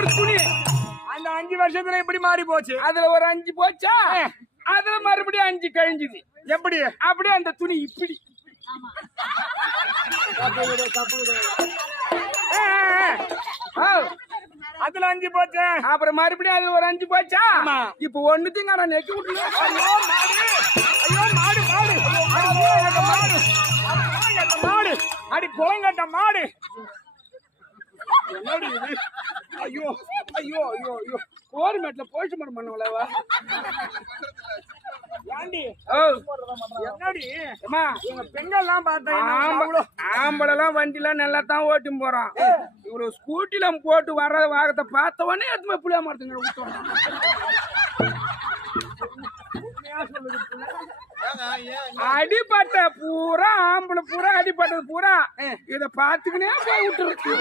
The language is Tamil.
ஒரு துணி அந்த 5 வருஷத்துல எப்படி மாறி போச்சு? அதுல ஒரு 5 போச்சா, அதுல மறுபடியும் 5 கழிஞ்சுது. எப்படி? அப்படியே அந்த துணி இப்படி அதுல 5 போச்சு. அப்புறம் மறுபடியும் அது ஒரு 5 போச்சா. இப்ப ஒண்ணுத்தையும் நான் நெக்கி விட்டுல. ஐயோ மாடு, ஐயோ மாடு மாடு, அடி மாடு, மாடு, அடி குளங்கட்ட மாடு. என்னடி இது? ஐயோ ஐயோ ஐயோ ஐயோ, கோரிமேட்ல போயிட்டு மரம் பண்ணவளவா? ஏண்டி ஓ என்னடி அம்மா, எங்க பெண்கள்லாம் பார்த்தேன். ஆம்பளெல்லாம் வண்டிலாம் நல்லா தான் ஓட்டும் போறான். இவ்வளவு ஸ்கூட்டில போட்டு வர்ற வாகத்தை பார்த்த உடனே எதுவுமே புளியா மரத்துங்க விட்டோம். அடிப்பட்ட பூரா ஆம்பளை பூரா அடிப்பட்டது பூரா இத பாத்துக்கினே போய் விட்டுருக்கு.